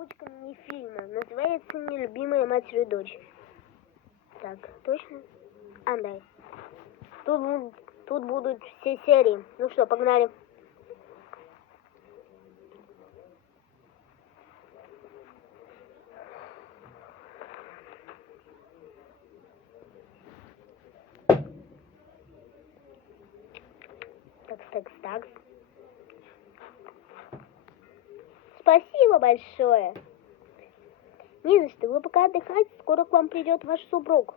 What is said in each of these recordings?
озвучка мини-фильма. Называется «Нелюбимая матерью дочь». Так, точно? Да. Тут будут все серии. Ну что, погнали. Так. Спасибо большое. Не за что, вы пока отдыхайте, скоро к вам придет ваш супруг.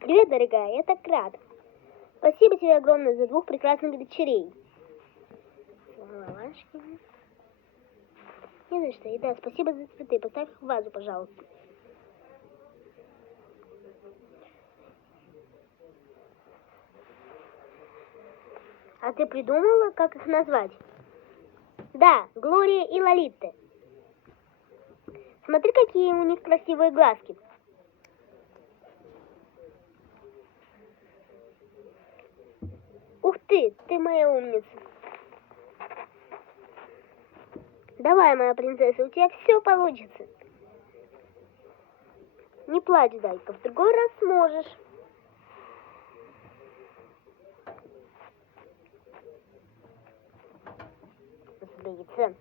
Привет, дорогая, я так рад. Спасибо тебе огромное за 2 прекрасных дочерей. Не за что, и да, спасибо за цветы. Поставь их в вазу, пожалуйста. А ты придумала, как их назвать? Да, Глория и Лолитта. Смотри, какие у них красивые глазки. Ух ты моя умница. Давай, моя принцесса, у тебя все получится. Не плачь, зайка, в другой раз сможешь. Злится.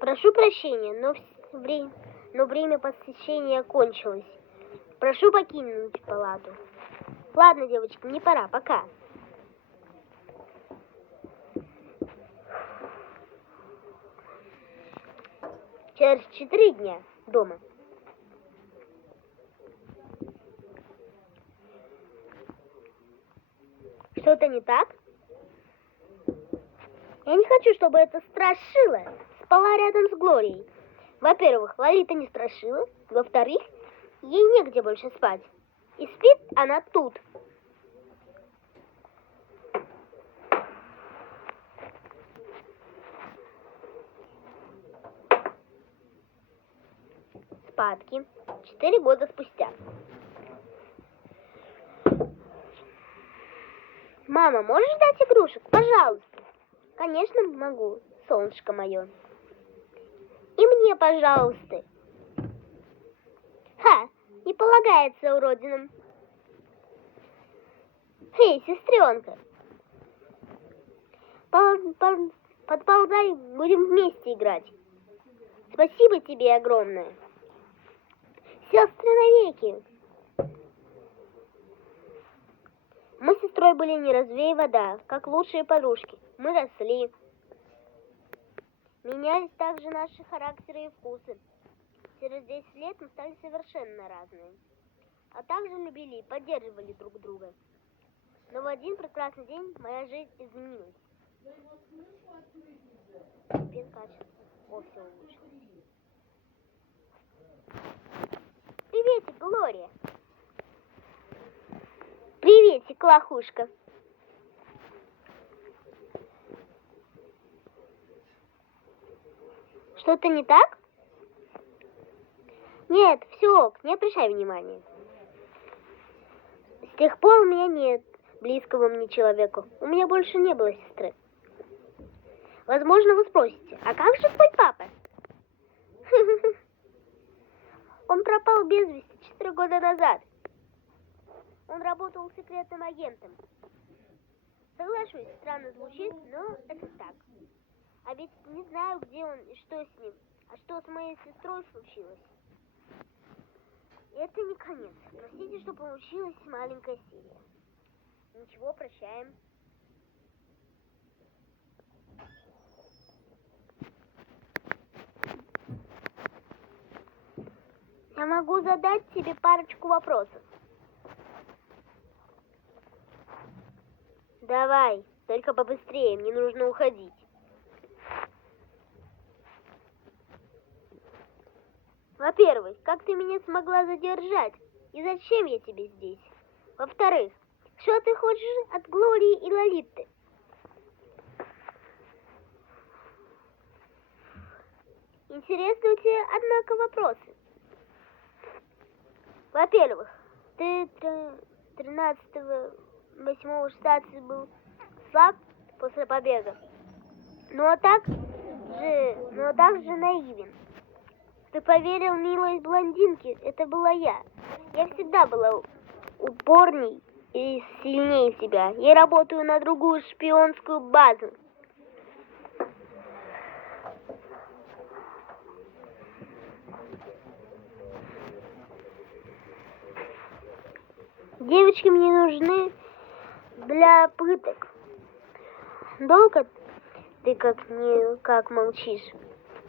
Прошу прощения, но время посещения кончилось. Прошу покинуть палату. Ладно, девочки, мне пора, пока. Через 4 дня дома. Что-то не так? Я не хочу, чтобы эта страшила спала рядом с Глорией. Во-первых, Лолита не страшила. Во-вторых, ей негде больше спать. И спит она тут. Спадки. 4 года спустя. Мама, можешь дать игрушек? Пожалуйста. Конечно, могу, солнышко мое. И мне, пожалуйста. Ха, не полагается уродинам. Эй, сестренка. Подползай, будем вместе играть. Спасибо тебе огромное. Сестры навеки. Мы с сестрой были не развей вода, как лучшие подружки. Мы росли. Менялись также наши характеры и вкусы. Через 10 лет мы стали совершенно разные. А также любили и поддерживали друг друга. Но в один прекрасный день моя жизнь изменилась. Теперь качество вовсе улучшилось. Приветик, Глория. Приветик, лохушка. Что-то не так? Нет, все ок, не обращай внимания. С тех пор у меня нет близкого мне человека. У меня больше не было сестры. Возможно, вы спросите, а как же твой папа? Он пропал без вести 4 года назад. Он работал секретным агентом. Соглашусь, странно звучит, но это так. А ведь не знаю, где он и что с ним. А что с моей сестрой случилось? Это не конец. Простите, что получилась маленькая серия. Ничего, прощаем. Я могу задать тебе парочку вопросов. Давай, только побыстрее, мне нужно уходить. Во-первых, как ты меня смогла задержать? И зачем я тебе здесь? Во-вторых, что ты хочешь от Глории и Лолитты? Интересные тебе, однако, вопросы. Во-первых, ты 13-8 штации был слаб после побега, но также наивен. Ты поверил в милость блондинки, это была я. Я всегда была упорней и сильнее тебя. Я работаю на другую шпионскую базу. Девочки мне нужны для пыток. Долго ты как молчишь?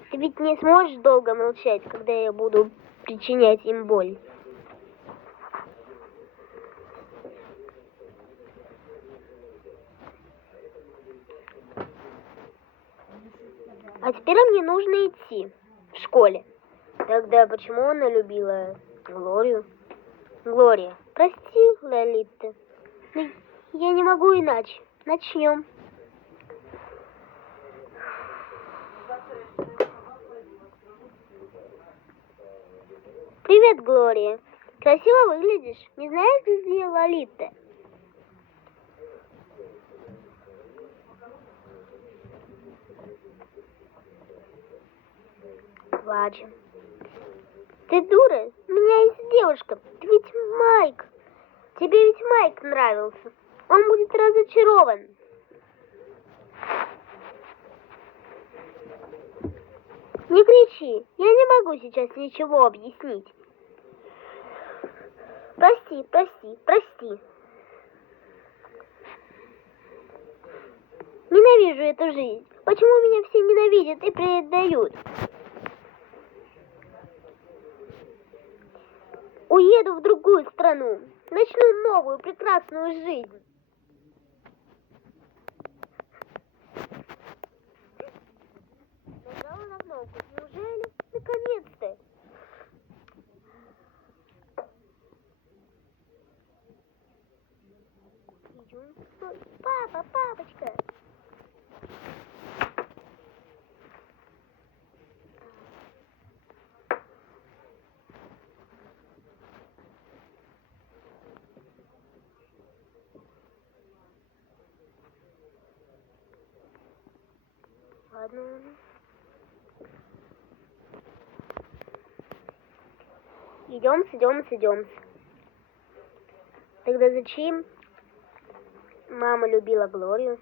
Ты ведь не сможешь долго молчать, когда я буду причинять им боль. А теперь мне нужно идти в школе. Тогда почему она любила Глорию? Глория, прости, Лолита, но я не могу иначе. Начнем. Привет, Глория. Красиво выглядишь. Не знаешь, где Лолита? Плачем. Ты дура? У меня есть девушка. Ты ведь Майк. Тебе ведь Майк нравился. Он будет разочарован. Не кричи. Я не могу сейчас ничего объяснить. Прости, прости, прости. Ненавижу эту жизнь. Почему меня все ненавидят и предают? Уеду в другую страну. Начну новую прекрасную жизнь. Нажала на кнопку. Неужели? Наконец-то. Папа, папочка. Ладно. Идем. Тогда зачем мама любила Глорию?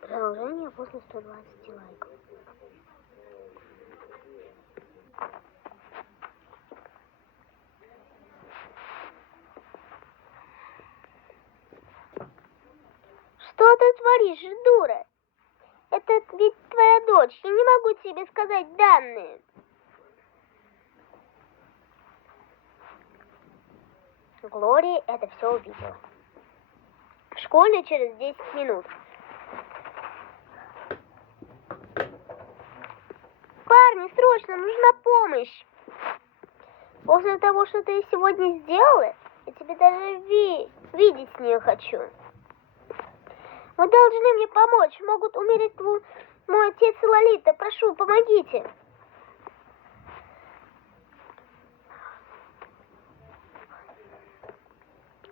Продолжение после 120 лайков. Что ты творишь, дура? Это ведь твоя дочь. Я не могу тебе сказать данные. Глория это все увидела. В школе через 10 минут. Парни, срочно нужна помощь. После того, что ты сегодня сделала, я тебе даже видеть не хочу. Вы должны мне помочь. Могут умереть мой отец и Лолита. Прошу, помогите.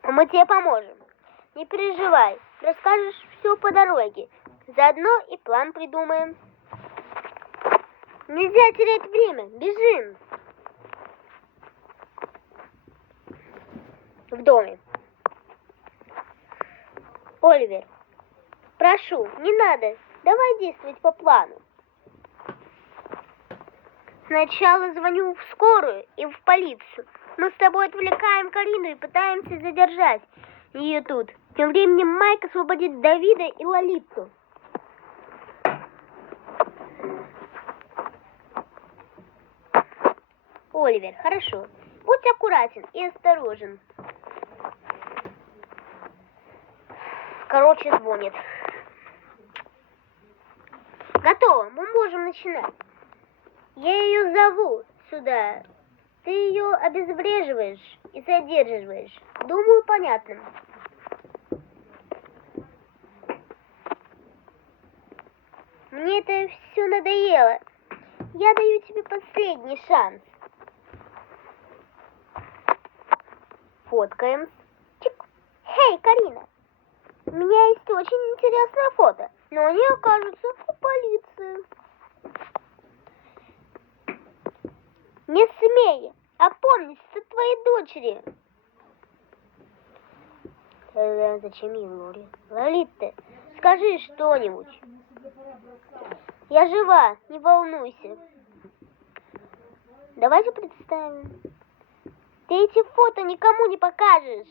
Мы тебе поможем. Не переживай. Расскажешь все по дороге. Заодно и план придумаем. Нельзя терять время. Бежим. В доме. Оливер, прошу, не надо. Давай действовать по плану. Сначала звоню в скорую и в полицию. Мы с тобой отвлекаем Карину и пытаемся задержать ее тут. Тем временем Майк освободит Давида и Лолиту. Оливер, хорошо. Будь аккуратен и осторожен. Короче, звонит. Готово, мы можем начинать. Я ее зову сюда. Ты ее обезвреживаешь и задерживаешь. Думаю, понятно. Мне это все надоело. Я даю тебе последний шанс. Фоткаем. Чик. Эй, Карина, у меня есть очень интересное фото, но они окажутся у полиции. Не смей опомниться твоей дочери. Зачем ей Лори? Лолита, скажи что-нибудь. Я жива, не волнуйся. Давайте представим. Ты эти фото никому не покажешь.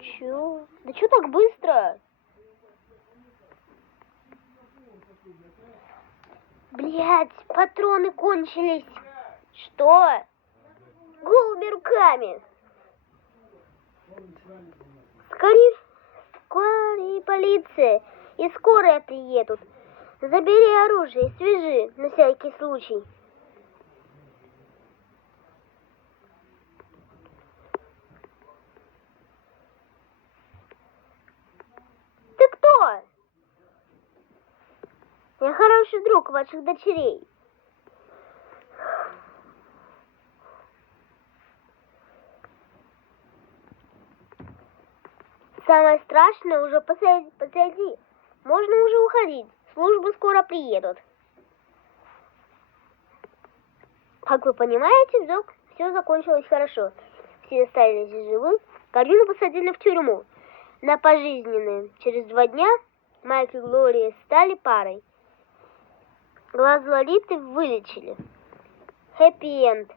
Чё? Да чё так быстро? Блядь, патроны кончились. Что? Голыми руками. Скорее полиция и скорая приедут. Забери оружие и свяжи на всякий случай. Ты кто? Я хороший друг ваших дочерей. Самое страшное уже позади. Можно уже уходить. Службы скоро приедут. Как вы понимаете, все закончилось хорошо. Все остались живы. Карину посадили в тюрьму на пожизненное. Через 2 дня Майк и Глория стали парой. Глаз Лолиты вылечили. Хэппи-энд.